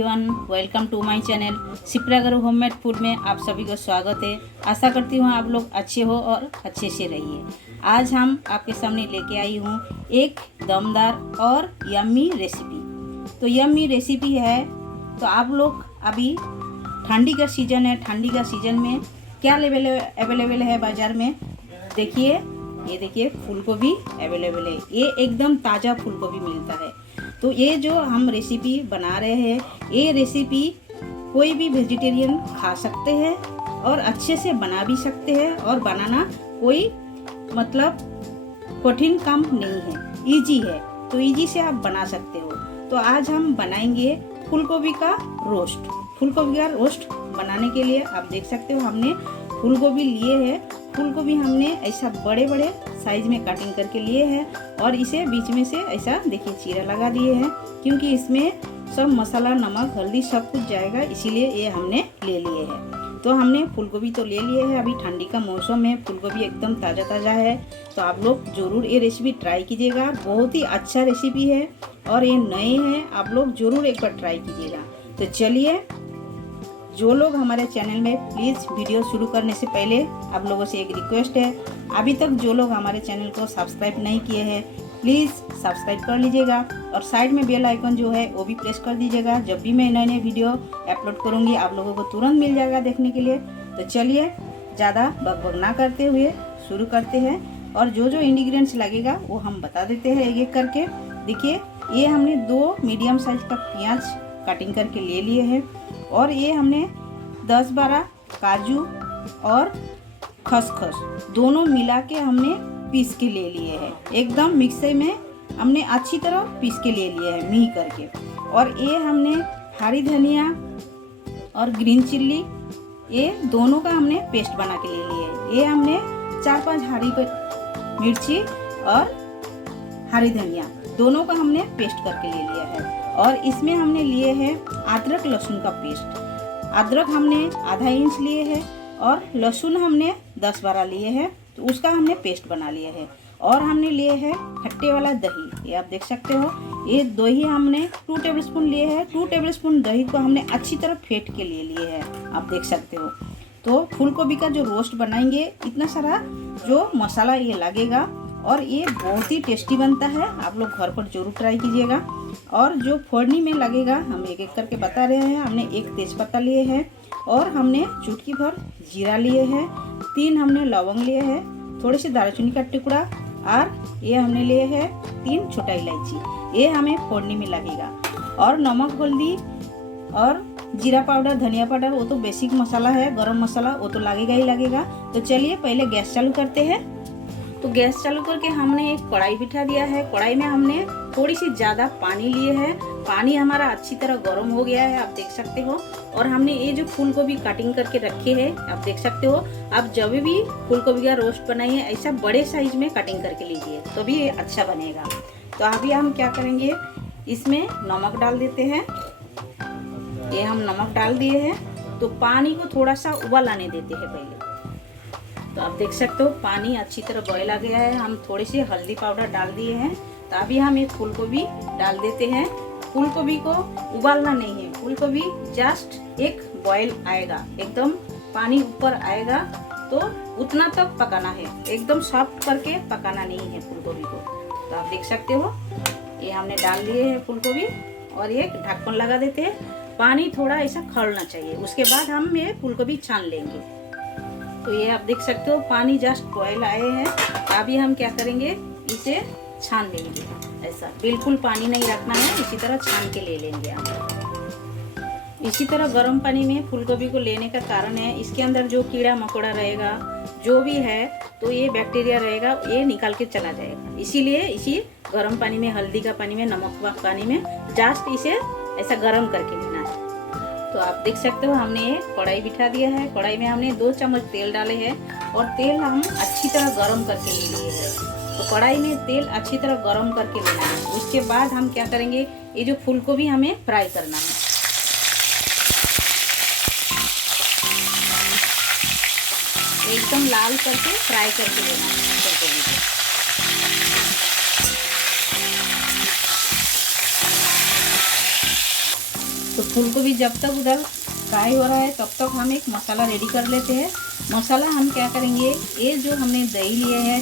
Everyone, welcome to my channel Shipra Guru homemade food में आप सभी को स्वागत है। आशा करती हूँ आप लोग अच्छे हो और अच्छे से रहिए। आज हम आपके सामने लेके आई हूँ एक दमदार और यम्मी रेसिपी। तो यम्मी रेसिपी है तो आप लोग अभी ठंडी का सीज़न है, ठंडी का सीज़न में क्या लेवल अवेलेबल है बाज़ार में। देखिए, ये देखिए फूलगोभी अवेलेबल है। ये एकदम ताज़ा फूलगोभी मिलता है। तो ये जो हम रेसिपी बना रहे हैं, ये रेसिपी कोई भी वेजिटेरियन खा सकते हैं और अच्छे से बना भी सकते हैं। और बनाना कोई मतलब कठिन काम नहीं है, इजी है। तो इजी से आप बना सकते हो। तो आज हम बनाएंगे फूलगोभी का रोस्ट। फूलगोभी का रोस्ट बनाने के लिए आप देख सकते हो हमने फूलगोभी लिए हैं। फूलगोभी हमने ऐसा बड़े बड़े साइज में कटिंग करके लिए हैं और इसे बीच में से ऐसा देखिए चीरा लगा दिए हैं, क्योंकि इसमें सब मसाला, नमक, हल्दी सब कुछ जाएगा, इसीलिए ये हमने ले लिए हैं। तो हमने फूलगोभी तो ले लिए हैं। अभी ठंडी का मौसम है, फूलगोभी एकदम ताज़ा ताज़ा है। तो आप लोग ज़रूर ये रेसिपी ट्राई कीजिएगा। बहुत ही अच्छा रेसिपी है और ये नए हैं, आप लोग ज़रूर एक बार ट्राई कीजिएगा। तो चलिए, जो लोग हमारे चैनल में प्लीज़ वीडियो शुरू करने से पहले आप लोगों से एक रिक्वेस्ट है, अभी तक जो लोग हमारे चैनल को सब्सक्राइब नहीं किए हैं प्लीज़ सब्सक्राइब कर लीजिएगा और साइड में बेल आइकन जो है वो भी प्रेस कर दीजिएगा। जब भी मैं नए नए वीडियो अपलोड करूँगी आप लोगों को तुरंत मिल जाएगा देखने के लिए। तो चलिए, ज़्यादा बकबक ना करते हुए शुरू करते हैं। और जो जो इंग्रेडिएंट्स लगेगा वो हम बता देते हैं एक एक करके। देखिए, ये हमने 2 मीडियम साइज का प्याज कटिंग करके ले लिए हैं और ये हमने 10-12 काजू और खसखस दोनों मिला के हमने पीस के ले लिए हैं। एकदम मिक्सर में हमने अच्छी तरह पीस के ले लिए हैं मिही करके। और ये हमने हरी धनिया और ग्रीन चिल्ली, ये दोनों का हमने पेस्ट बना के ले लिए हैं। ये हमने 4-5 हरी मिर्ची और हरी धनिया दोनों का हमने पेस्ट करके ले लिया है। और इसमें हमने लिए हैं अदरक लहसुन का पेस्ट। अदरक हमने आधा इंच लिए हैं और लहसुन हमने 10-12 लिए हैं, तो उसका हमने पेस्ट बना लिया है। और हमने लिए हैं खट्टे वाला दही, ये आप देख सकते हो। ये दही हमने 2 टेबलस्पून लिए हैं। 2 टेबलस्पून दही को हमने अच्छी तरह फेंट के लिए हैं, आप देख सकते हो। तो फूलगोभी का जो रोस्ट बनाएंगे, इतना सारा जो मसाला ये लगेगा और ये बहुत ही टेस्टी बनता है। आप लोग घर पर जरूर ट्राई कीजिएगा। और जो फोड़नी में लगेगा हम एक एक करके बता रहे हैं। हमने 1 तेज़पत्ता लिए हैं और हमने चुटकी भर जीरा लिए हैं, 3 हमने लौंग लिए हैं, थोड़ी सी दालचीनी का टुकड़ा और ये हमने लिए हैं 3 छोटा इलायची। ये हमें फोड़नी में लगेगा। और नमक, हल्दी और जीरा पाउडर, धनिया पाउडर वो तो बेसिक मसाला है, गरम मसाला वो तो लगेगा ही लगेगा। तो चलिए पहले गैस चालू करते हैं। तो गैस चालू करके हमने एक कढ़ाई बिठा दिया है। कढ़ाई में हमने थोड़ी सी ज़्यादा पानी लिए है। पानी हमारा अच्छी तरह गर्म हो गया है, आप देख सकते हो। और हमने ये जो फूलगोभी कटिंग करके रखे हैं, आप देख सकते हो। आप जब भी फूलगोभी का रोस्ट बनाइए ऐसा बड़े साइज में कटिंग करके लीजिए, तभी ये अच्छा बनेगा। तो अभी हम क्या करेंगे, इसमें नमक डाल देते हैं। ये हम नमक डाल दिए हैं। तो पानी को थोड़ा सा उबाल आने देते हैं पहले। तो आप देख सकते हो पानी अच्छी तरह बॉयल आ गया है। हम थोड़ी सी हल्दी पाउडर डाल दिए हैं। तो अभी हम एक फूलगोभी डाल देते हैं। फूलगोभी को उबालना नहीं है, फूलगोभी जस्ट एक बॉयल आएगा, एकदम पानी ऊपर आएगा तो उतना तक पकाना है, एकदम सॉफ्ट करके पकाना नहीं है फूलगोभी को। तो आप देख सकते हो ये हमने डाल दिए हैं फूलगोभी और एक ढक्कन लगा देते हैं। पानी थोड़ा ऐसा खौलना चाहिए, उसके बाद हम ये फूलगोभी छान लेंगे। तो ये आप देख सकते हो पानी जस्ट बॉयल आए हैं। अभी हम क्या करेंगे, इसे छान लेंगे। ऐसा बिल्कुल पानी नहीं रखना है, इसी तरह छान के ले लेंगे हम। इसी तरह गर्म पानी में फूलगोभी को लेने का कारण है, इसके अंदर जो कीड़ा मकोड़ा रहेगा जो भी है, तो ये बैक्टीरिया रहेगा, ये निकाल के चला जाएगा। इसीलिए इसी गर्म पानी में, हल्दी का पानी में, नमक का पानी में जस्ट इसे ऐसा गर्म करके लेना है। तो आप देख सकते हो हमने ये कढ़ाई बिठा दिया है। कढ़ाई में हमने 2 चम्मच तेल डाले हैं और तेल हम अच्छी तरह गरम करके ले लिए हैं। तो कढ़ाई में तेल अच्छी तरह गरम करके लेना है। उसके बाद हम क्या करेंगे, ये जो फूलगोभी हमें फ्राई करना है। एकदम लाल करके फ्राई करके लेना है फूलगोभी को। तो फूलगोभी जब तक उधर फ्राई हो रहा है तब तक हम एक मसाला रेडी कर लेते हैं। मसाला हम क्या करेंगे, ये जो हमने दही लिए है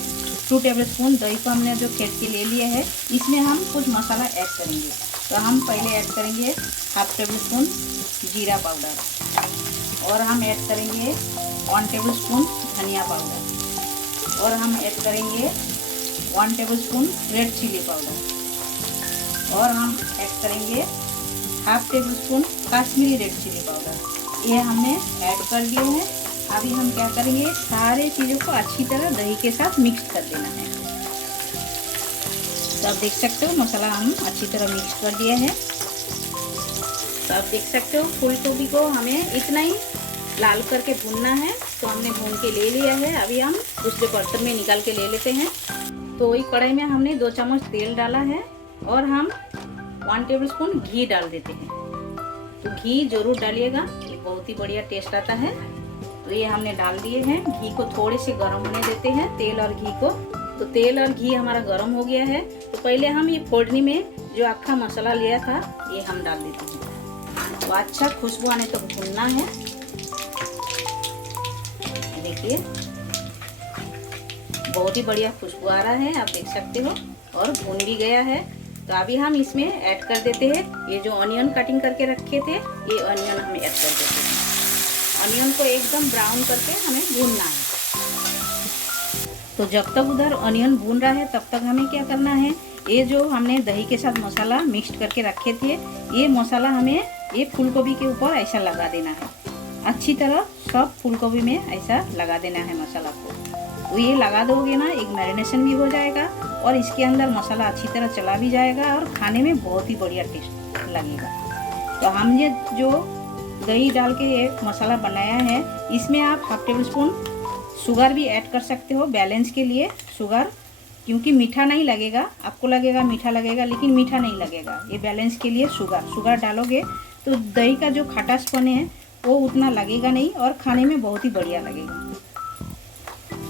2 टेबलस्पून दही को हमने जो फेंट के ले लिया है, इसमें हम कुछ मसाला ऐड करेंगे। तो हम पहले ऐड करेंगे 1/2 टेबलस्पून जीरा पाउडर, और हम ऐड करेंगे 1 टेबलस्पून धनिया पाउडर, और हम ऐड करेंगे 1 टेबलस्पून रेड चिली पाउडर, और हम ऐड करेंगे 1/2 tablespoon Kashmiri red chilli powder. ये हमने ऐड कर दिए हैं। अभी हम क्या करेंगे, सारे चीज़ों को अच्छी तरह दही के साथ मिक्स कर देना है। तो आप देख सकते हो मसाला हम अच्छी तरह मिक्स कर दिया है। तो आप देख सकते हो फूलगोभी को हमें इतना ही लाल करके भूनना है। तो हमने भून के ले लिया है। अभी हम दूसरे बर्तन में निकाल के ले लेते हैं। तो वही कढ़ाई में हमने 2 चम्मच तेल डाला है, और हम 1 टेबलस्पून घी डाल देते हैं। तो घी जरूर डालिएगा, ये बहुत ही बढ़िया टेस्ट आता है। तो ये हमने डाल दिए हैं। घी को थोड़े से गर्म होने देते हैं, तेल और घी को। तो तेल और घी हमारा गर्म हो गया है। तो पहले हम ये फोड़नी में जो अक्खा मसाला लिया था ये हम डाल देते हैं। तो अच्छा खुशबू आने तक भूनना है। देखिए बहुत ही बढ़िया खुशबू आ रहा है, आप देख सकते हो, और भून भी गया है। तो अभी हम इसमें ऐड कर देते हैं ये जो ऑनियन कटिंग करके रखे थे, ये ऑनियन हम ऐड कर देते हैं। ऑनियन को एकदम ब्राउन करके हमें भूनना है। तो जब तक उधर ऑनियन भून रहा है तब तक हमें क्या करना है, ये जो हमने दही के साथ मसाला मिक्स करके रखे थे, ये मसाला हमें ये फूलगोभी के ऊपर ऐसा लगा देना है। अच्छी तरह सब फूलगोभी में ऐसा लगा देना है मसाला को। तो ये लगा दोगे ना, एक मैरिनेशन भी हो जाएगा और इसके अंदर मसाला अच्छी तरह चला भी जाएगा और खाने में बहुत ही बढ़िया टेस्ट लगेगा। तो हमने जो दही डाल के ये मसाला बनाया है, इसमें आप 1/2 टेबलस्पून शुगर भी ऐड कर सकते हो बैलेंस के लिए। शुगर क्योंकि मीठा नहीं लगेगा, आपको लगेगा मीठा लगेगा लेकिन मीठा नहीं लगेगा। ये बैलेंस के लिए शुगर डालोगे तो दही का जो खटासपन है वो उतना लगेगा नहीं और खाने में बहुत ही बढ़िया लगेगा।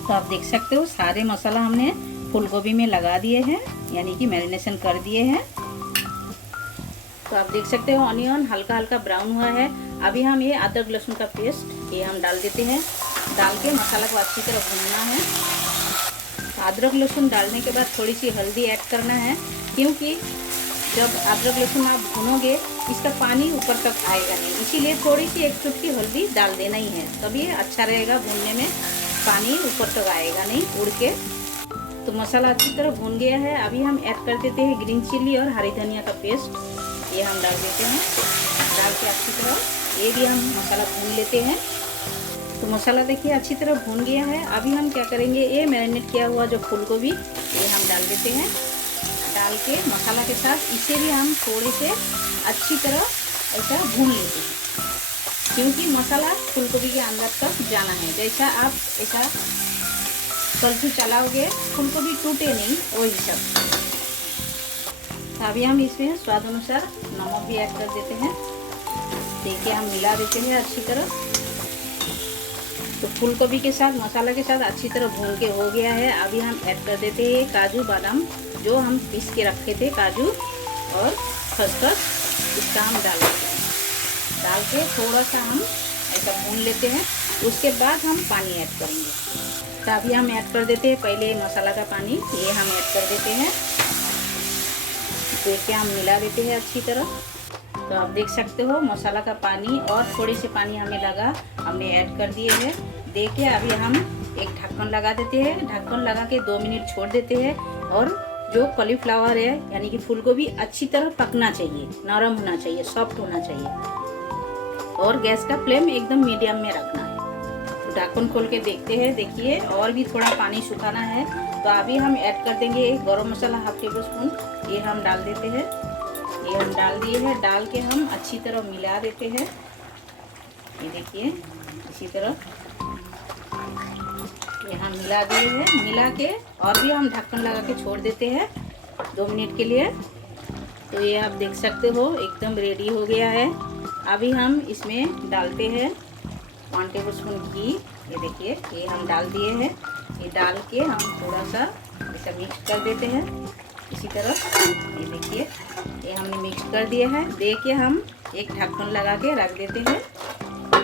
तो आप देख सकते हो सारे मसाला हमने फूलगोभी में लगा दिए हैं, यानी कि मैरिनेशन कर दिए हैं। तो आप देख सकते हो ऑनियन हल्का हल्का ब्राउन हुआ है। अभी हम ये अदरक लहसुन का पेस्ट ये हम डाल देते हैं। डाल के मसाला को अच्छी तरह भूनना है। तो अदरक लहसुन डालने के बाद थोड़ी सी हल्दी ऐड करना है, क्योंकि जब अदरक लहसुन आप भूनोगे इसका पानी ऊपर तक आएगा नहीं, इसीलिए थोड़ी सी 1 चुटकी हल्दी डाल देना ही है, तभी अच्छा रहेगा भूनने में, पानी ऊपर तक आएगा नहीं उड़ के। तो मसाला अच्छी तरह भून गया है। अभी हम ऐड कर देते हैं ग्रीन चिली और हरी धनिया का पेस्ट, ये हम डाल देते हैं। डाल के अच्छी तरह ये भी हम मसाला भून लेते हैं। तो मसाला देखिए अच्छी तरह भून गया है। अभी हम क्या करेंगे, ये मैरिनेट किया हुआ जो फूलगोभी ये हम डाल देते हैं। डाल के मसाला के साथ इसे भी हम थोड़े से अच्छी तरह ऐसा भून लेते हैं, क्योंकि मसाला फूलगोभी के अंदर तक जाना है। जैसा आप ऐसा कलछुल चलाओगे फूलगोभी टूटे नहीं, वही सब। अभी हम इसमें स्वाद अनुसार नमक भी ऐड कर देते हैं। देखिए हम मिला देते हैं अच्छी तरह। तो फूलगोभी के साथ मसाला के साथ अच्छी तरह भून के हो गया है। अभी हम ऐड कर देते हैं काजू बादाम जो हम पीस के रखे थे, काजू और खसखस, इसका हम डाल देते हैं। डाल के थोड़ा सा हम ऐसा भून लेते हैं। उसके बाद हम पानी ऐड करेंगे। तो अभी हम ऐड कर देते हैं पहले मसाला का पानी, ये हम ऐड कर देते हैं। देखिए हम मिला देते हैं अच्छी तरह। तो आप देख सकते हो मसाला का पानी और थोड़ी सी पानी हमें लगा, हमने ऐड कर दिए हैं। देखिए अभी हम एक ढक्कन लगा देते हैं। ढक्कन लगा के 2 मिनट छोड़ देते हैं। और जो कॉलीफ्लावर है यानी कि फूलगोभी अच्छी तरह पकना चाहिए, नरम होना चाहिए, सॉफ्ट होना चाहिए, और गैस का फ्लेम एकदम मीडियम में रखना है। तो ढक्कन खोल के देखते हैं। देखिए और भी थोड़ा पानी सुखाना है। तो अभी हम ऐड कर देंगे गरम मसाला 1/2 टेबलस्पून, ये हम डाल देते हैं। ये हम डाल दिए हैं। डाल के हम अच्छी तरह मिला देते हैं। ये देखिए इसी तरह ये हम मिला दिए हैं। मिला के और भी हम ढक्कन लगा के छोड़ देते हैं 2 मिनट के लिए। तो ये आप देख सकते हो एकदम रेडी हो गया है। अभी हम इसमें डालते हैं 1 टेबलस्पून घी। ये देखिए ये हम डाल दिए हैं। ये डाल के हम थोड़ा सा ऐसा मिक्स कर देते हैं इसी तरह। ये देखिए ये हमने मिक्स कर दिया है। देखिए हम एक ढक्कन लगा के रख देते हैं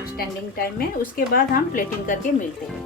स्टैंडिंग टाइम में। उसके बाद हम प्लेटिंग करके मिलते हैं।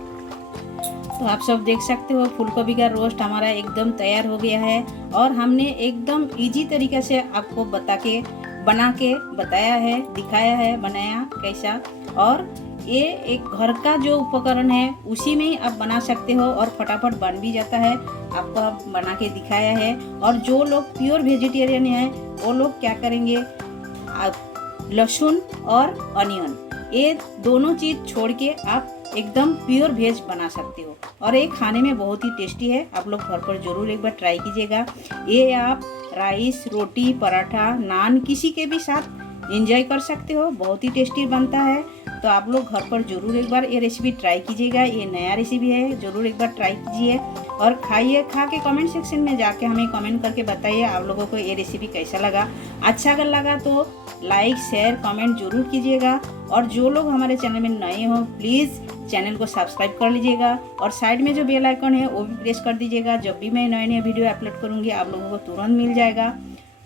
तो आप सब देख सकते हो फूल गोभी का रोस्ट हमारा एकदम तैयार हो गया है और हमने एकदम इजी तरीके से आपको बना के बताया है, दिखाया है बनाया कैसा। और ये एक घर का जो उपकरण है उसी में ही आप बना सकते हो और फटाफट बन भी जाता है। आपको आप बना के दिखाया है। और जो लोग प्योर वेजिटेरियन हैं वो लोग क्या करेंगे, आप लहसुन और अनियन ये दोनों चीज़ छोड़ के आप एकदम प्योर वेज बना सकते हो और ये खाने में बहुत ही टेस्टी है। आप लोग घर पर ज़रूर एक बार ट्राई कीजिएगा। ये आप राइस, रोटी, पराठा, नान किसी के भी साथ एंजॉय कर सकते हो, बहुत ही टेस्टी बनता है। तो आप लोग घर पर ज़रूर एक बार ये रेसिपी ट्राई कीजिएगा। ये नया रेसिपी है, ज़रूर एक बार ट्राई कीजिए और खाइए। खा के कमेंट सेक्शन में जाके हमें कमेंट करके बताइए आप लोगों को ये रेसिपी कैसा लगा। अच्छा अगर लगा तो लाइक, शेयर, कमेंट जरूर कीजिएगा। और जो लोग हमारे चैनल में नए हो प्लीज़ चैनल को सब्सक्राइब कर लीजिएगा और साइड में जो बेल आइकन है वो भी प्रेस कर दीजिएगा। जब भी मैं नए नए वीडियो अपलोड करूँगी आप लोगों को तुरंत मिल जाएगा।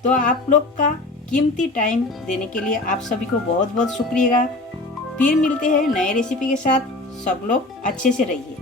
तो आप लोग का कीमती टाइम देने के लिए आप सभी को बहुत बहुत शुक्रिया। फिर मिलते हैं नए रेसिपी के साथ। सब लोग अच्छे से रहिए।